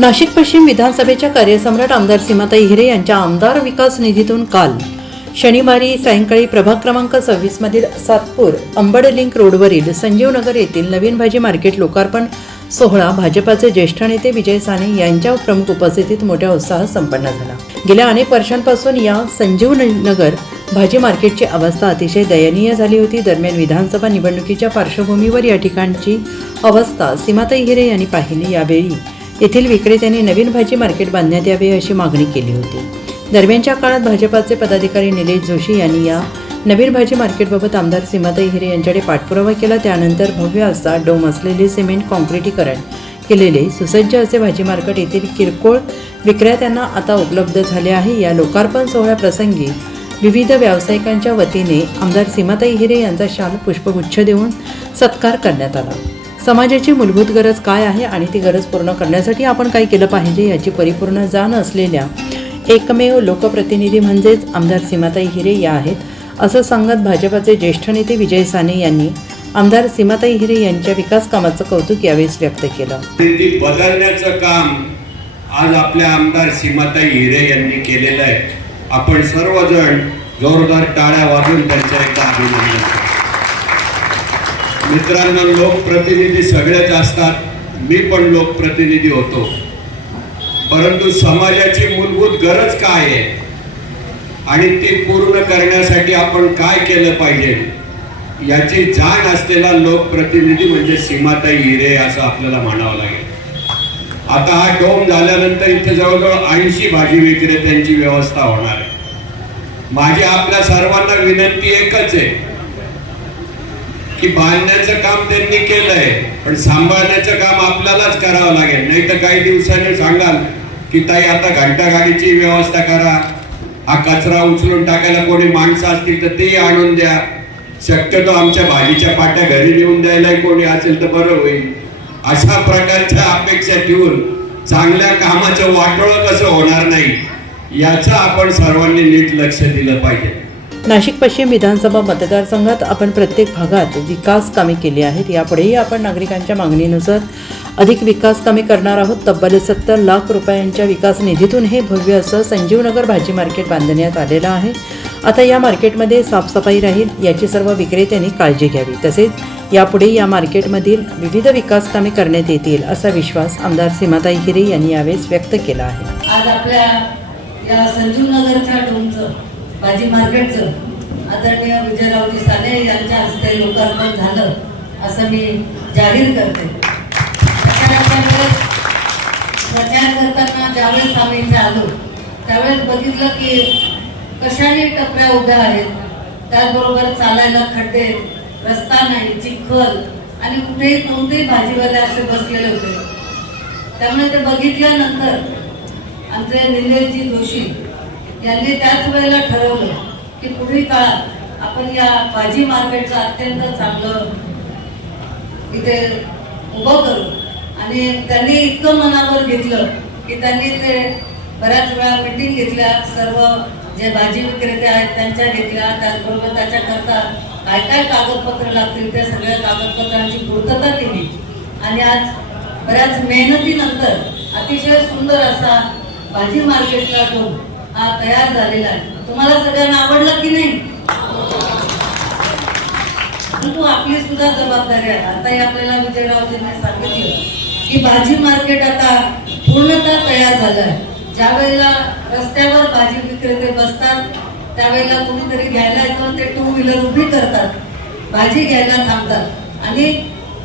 नाशिक पश्चिम विधानसभेच्या कार्यसम्राट आमदार सीमाताई हिरे यांच्या आमदार विकास निधीतून काल शनिवारी सायंकाळी प्रभाग क्रमांक सव्वीसमधील सातपूर अंबड लिंक रोडवरील संजीवनगर येथील नवीन भाजी मार्केट लोकार्पण सोहळा भाजपाचे ज्येष्ठ नेते विजय साने यांच्या प्रमुख उपस्थितीत मोठ्या उत्साहात संपन्न झाला. गेल्या अनेक वर्षांपासून या संजीव नगर भाजी मार्केटची अवस्था अतिशय दयनीय झाली होती. दरम्यान विधानसभा निवडणुकीच्या पार्श्वभूमीवर या ठिकाणची अवस्था सीमाताई हिरे यांनी पाहिली. यावेळी येथील विक्रेत्यांनी नवीन भाजी मार्केट बांधण्यात यावे अशी मागणी केली होती. दरम्यानच्या काळात भाजपाचे पदाधिकारी निलेश जोशी यांनी या नवीन भाजी मार्केटबाबत आमदार सीमाताई हिरे यांच्याकडे पाठपुरावा केला. त्यानंतर भव्य असा डोम असलेले सिमेंट कॉन्क्रिटीकरण केलेले सुसज्ज असे भाजी मार्केट येथील किरकोळ विक्रेत्यांना आता उपलब्ध झाले आहे. या लोकार्पण सोहळ्याप्रसंगी विविध व्यावसायिकांच्या वतीने आमदार सीमाताई हिरे यांचा शाल पुष्पगुच्छ देऊन सत्कार करण्यात आला. समाजाची मूलभूत गरज काय आहे आणि ती गरज पूर्ण करण्यासाठी आपण काय केलं पाहिजे याची परिपूर्ण जाण असलेल्या एकमेव लोकप्रतिनिधी म्हणजेच आमदार सीमाताई हिरे या आहेत. असं सांगत भाजपाचे ज्येष्ठ नेते विजय साने यांनी आमदार सीमाताई हिरे यांच्या विकास कामाचं कौतुक यावेळेस व्यक्त केलं. बदलण्याचं काम आज आपल्या आमदार सीमाताई हिरे यांनी केलेलं आहे. आपण सर्वजण जोरदार टाळ्या वाजून त्यांच्या एकदा अभिनंदन मित्रांनो लोकप्रतिनिधी सगळ्याच असतात. मी पण लोकप्रतिनिधी होतो. परंतु समाजाची मूलभूत गरज काय आहे? आणि ती पूर्ण करण्यासाठी आपण काय केलं पाहिजे? याची जाण असलेला लोकप्रतिनिधी म्हणजे सीमाताई हिरे असं आपल्याला म्हणावं लागेल. आता हा डोम झाल्यानंतर इथे जवळजवळ ऐंशी भाजी विक्रेत्यांची व्यवस्था होणार आहे. माझी आपल्या सर्वांना विनंती एकच आहे. की बांधण्याचं काम त्यांनी केलंय पण सांभाळण्याचं काम आपल्यालाच करावं लागेल. नाही तर काही दिवसांनी सांगाल की ताई आता घंटागाडीची व्यवस्था करा. हा कचरा उचलून टाकायला कोणी माणसं असतील तर तेही आणून द्या. शक्यतो आमच्या भाजीच्या पाट्या घरी नेऊन द्यायला कोणी असेल तर बरं होईल. अशा प्रकारच्या अपेक्षा ठेवून चांगल्या कामाचं वाटोळं कसं होणार नाही याचं आपण सर्वांनी नीट लक्ष दिलं पाहिजे. नाशिक पश्चिम विधानसभा मतदारसंघात आपण प्रत्येक भागात विकास कामे केली आहेत. यापुढेही आपण नागरिकांच्या मागणीनुसार अधिक विकास कामे करणार आहोत. तब्बल सत्तर लाख रुपयांच्या विकास निधीतून हे भव्य असं संजीवनगर भाजी मार्केट बांधण्यात आलेलं आहे. आता या मार्केटमध्ये साफसफाई राहील याची सर्व विक्रेत्यांनी काळजी घ्यावी. तसेच यापुढे या मार्केटमधील विविध विकास कामे करण्यात येतील असा विश्वास आमदार सीमाताई हिरे यांनी यावेळेस व्यक्त केला आहे. आज आपल्या या संजीवनगरच्या भाजी मार्केटचं. आदरणीय विजयरावजी साने यांच्या हस्ते लोकार्पण झालं असं मी जाहीर करते. वेळेस प्रचार करताना ज्यावेळेस आम्ही इथे आलो त्यावेळेस बघितलं की कशाने टपऱ्या उभ्या आहेत त्याचबरोबर चालायला खड्डे रस्ता नाही चिखल आणि कुठेही कोणतेही भाजीवाले असे बसलेले होते. त्यामुळे ते बघितल्यानंतर आमचे निलेशजी जोशी यांनी त्याच वेळेला ठरवलं की पुढील काळात आपण या भाजी मार्केटचं अत्यंत चांगलं इथे उभं करू. आणि त्यांनी इतकं मनावर घेतलं की त्यांनी ते बऱ्याच वेळा मिटिंग घेतल्या. सर्व जे भाजी विक्रेते आहेत त्यांच्या घेतल्या. त्याचबरोबर त्याच्याकरता काय काय कागदपत्र लागतील त्या सगळ्या कागदपत्रांची पूर्तता केली. आणि आज बऱ्याच मेहनतीनंतर अतिशय सुंदर असा भाजी मार्केटला डोम हा तयार झालेला आहे. तुम्हाला सगळ्यांना आवडलं की नाही? परंतु आपली सुद्धा जबाबदारी आहे. आताही आपल्याला विजयरावजींनी सांगितलं की भाजी मार्केट आता पूर्णतः तयार झालं आहे. ज्या वेळेला रस्त्यावर भाजी विक्रेते बसतात त्यावेळेला कुणीतरी घ्यायला येतो ते टू व्हीलर उभी करतात भाजी घ्यायला थांबतात. आणि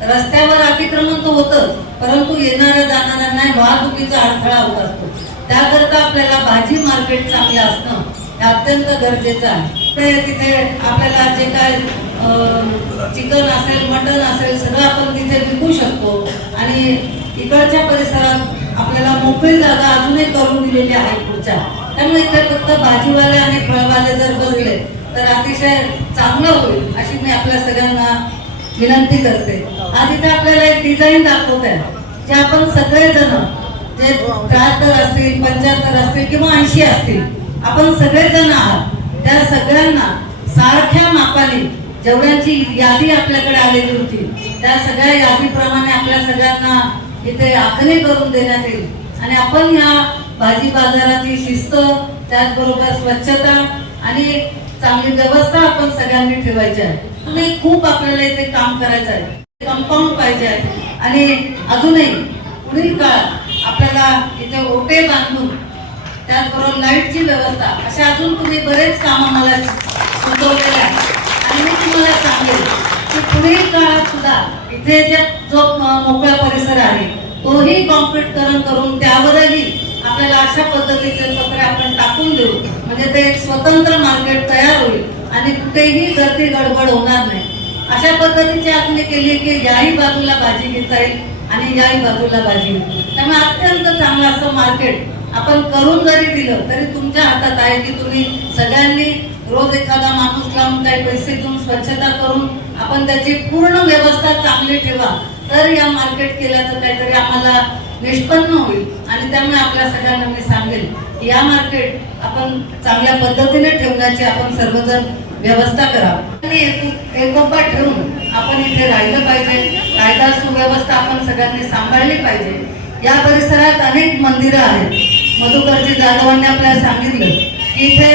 रस्त्यावर अतिक्रमण तर होतं परंतु येणाऱ्या जाणाऱ्यांना वाहतुकीचा अडथळा होत असतो. त्याकरता आपल्याला भाजी मार्केट चांगलं असणं हे अत्यंत गरजेचं आहे. ते तिथे आपल्याला जे काय चिकन असेल मटन असेल सगळं आपण तिथे विकू शकतो. आणि इकडच्या परिसरात आपल्याला मोकळी जागा अजूनही करून दिलेली आहे पुढच्या. त्यामुळे इथे फक्त भाजीवाले आणि फळवाले जर बसले तर अतिशय चांगलं होईल अशी मी आपल्या सगळ्यांना विनंती करते. आज इथे आपल्याला एक डिझाईन दाखवत आहे जे आपण सगळेजण जे त्र्याहत्तर असतील पंच्याहत्तर असतील किंवा ऐंशी असतील आपण सगळेजण आहात. त्या सगळ्यांना सारख्या मापाने जेवढ्यांची यादी आपल्याकडे आलेली होती त्या सगळ्या यादीप्रमाणे आपल्या सगळ्यांना इथे आखणी करून देण्यात येईल. आणि आपण ह्या भाजी बाजाराची शिस्त त्याचबरोबर स्वच्छता आणि चांगली व्यवस्था आपण सगळ्यांनी ठेवायची आहे. तुम्ही खूप आपल्याला इथे काम करायचं आहे. कंपाऊंड पाहिजे आहे. आणि अजूनही पुढील काळात आपल्याला इथे ओटे बांधून त्याचबरोबर लाईटची व्यवस्था अशा अजून तुम्ही बरेच कामं मला सुचवलेले आहे आणि मी तुम्हाला सांगेल की पुढील काळात सुद्धा इथे जे जो मोकळा परिसर आहे तोही कॉम्प्युटकरण करून त्यावरही आपल्याला अशा पद्धतीचे कपडे आपण टाकून देऊ. म्हणजे ते एक स्वतंत्र मार्केट तयार होईल आणि कुठेही गर्दी गडबड होणार नाही. अशा पद्धतीची आखणी केली की याही बाजूला भाजी घेता येईल. आणि याही बाजूला भाजी. त्यामुळे अत्यंत चांगलं असं मार्केट आपण करून जरी दिलं तरी तुमच्या हातात आहे की तुम्ही सगळ्यांनी रोज एखादा माणूस लावून काही पैसे देऊन स्वच्छता करून आपण त्याची पूर्ण व्यवस्था चांगली ठेवा तर या मार्केट केल्याचं काहीतरी आम्हाला निष्पन्न होईल. आणि त्यामुळे आपल्या सगळ्यांना मी सांगेल की या मार्केट आपण चांगल्या पद्धतीने ठेवण्याची आपण सर्वजण व्यवस्था करावी आणि एकोपा ठेवून आपण इथे राहिलं पाहिजे. कायदा सुव्यवस्था आपण सगळ्यांनी सांभाळली पाहिजे. या परिसरात अनेक मंदिरं आहेत. मधुकरजी जाधवांनी आपल्याला सांगितलं की इथे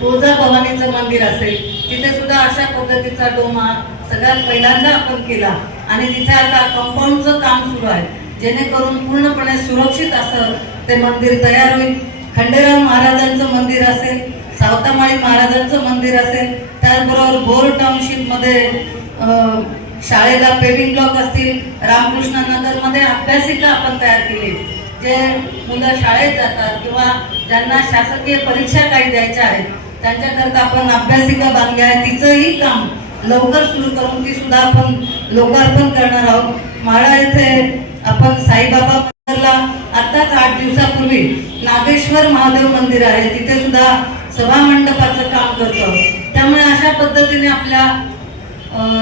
तुळजा भवानीचं मंदिर असेल. तिथे सुद्धा अशा पद्धतीचा डोमा सगळ्यात पहिल्यांदा आपण केला. आणि तिथे आता कंपाऊंडचं काम सुरू आहे. जेणेकरून पूर्णपणे सुरक्षित असं ते मंदिर तयार होईल. खंडेराव महाराजांचं मंदिर असेल सावतामाळी महाराजांचं मंदिर असेल त्याचबरोबर भोर टाउनशिपमध्ये शाळेला पेविंग ब्लॉक असतील रामकृष्ण नगरमध्ये अभ्यासिका आपण तयार केली. जे मुलं शाळेत जातात किंवा ज्यांना शासकीय परीक्षा काही द्यायच्या आहेत त्यांच्याकरता आपण अभ्यासिका बांधल्या आहे तिचंही काम लवकर सुरू करून ती सुद्धा आपण लोकार्पण करणार आहोत. माळा येथे आपण साईबाबा मंदिरला आताच आठ दिवसापूर्वी नागेश्वर महादेव मंदिर आहे. तिथे सुद्धा सभा मंडपाचं काम करतो त्यामुळे अशा पद्धतीने आपल्या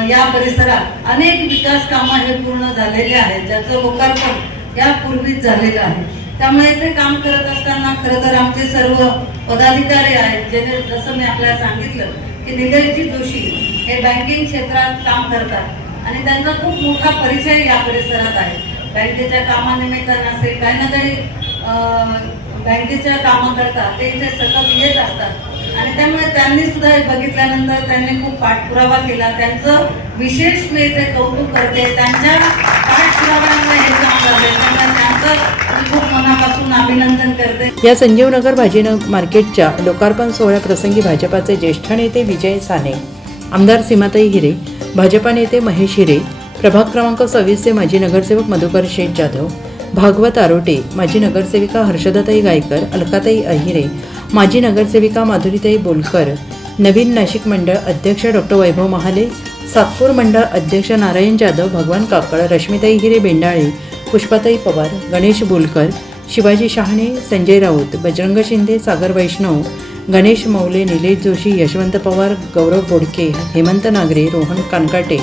या परिसरात अनेक विकास कामं हे पूर्ण झालेले आहेत ज्याचं लोकार्पण यापूर्वीच झालेलं आहे. त्यामुळे इथे काम करत असताना खरं तर आमचे सर्व पदाधिकारी आहेत ज्याने जसं मी आपल्याला सांगितलं की निलयजी जोशी हे बँकिंग क्षेत्रात काम करतात आणि त्यांचा खूप मोठा परिचय या परिसरात आहे. बँकेच्या कामानिमित्तानं असेल काही ना काही बँकेच्या बँकेच्या कामाकरता ते इथे सतत येत असतात. त्यांनी सुद्धा हे बघितल्यानंतर त्यांनी खूप पाठपुरावा केला. त्यांचं विशेष मी ते कौतुक करते. त्यांच्या पाठपुराव्यामुळे हे काम करते. त्यांना त्यांचं खूप मनापासून अभिनंदन करते. या संजीवनगर भाजी न- मार्केटच्या लोकार्पण सोहळ्याप्रसंगी भाजपाचे ज्येष्ठ नेते विजय साने आमदार सीमाताई हिरे भाजपा नेते महेश हिरे प्रभाग क्रमांक सव्वीसचे माजी नगरसेवक मधुकर शेठ जाधव भागवत आरोटे माजी नगरसेविका हर्षदाताई गायकर अलकाताई अहिरे माजी नगरसेविका माधुरीताई बोलकर नवीन नाशिक मंडळ अध्यक्ष डॉक्टर वैभव महाले सातपूर मंडळ अध्यक्ष नारायण जाधव भगवान काकड रश्मिताई हिरे Bendale Pushpatai Pawar Ganesh Bolkar Shivaji Shahane Sanjay Raut Bajrang Shinde Sagar Vaishnav Ganesh Maule Nilesh Joshi Yashwant Pawar Gaurav Bodke Hemant Nagare Rohan Kankate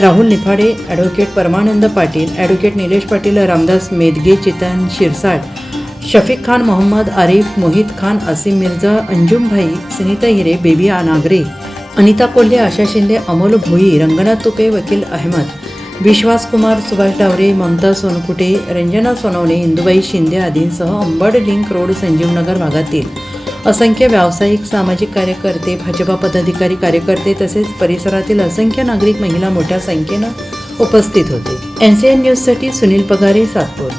Rahul Niphade advocate Parmanand Patil advocate Nilesh Patil Ramdas Medge Chitan Shirsat Shafiq Khan Mohammad Arif Mohit Khan Asim Mirza Anjumbhai Sunita Hire Baby आ नागरे अनिता कोल्हे आशा शिंदे अमोल भोई रंगनाथ तुपे वकील अहमद विश्वास कुमार सुभाष डावरे ममता सोनकुटे रंजना सोनवणे इंदुबाई शिंदे आदींसह Ambad link road Sanjivnagar भागातील असंख्य व्यावसायिक सामाजिक कार्यकर्ते भाजपा पदाधिकारी कार्यकर्ते तसेच परिसरातील असंख्य नागरिक महिला मोठ्या संख्येनं उपस्थित होते. एन सी एन न्यूजसाठी सुनील पगारे सातपूर.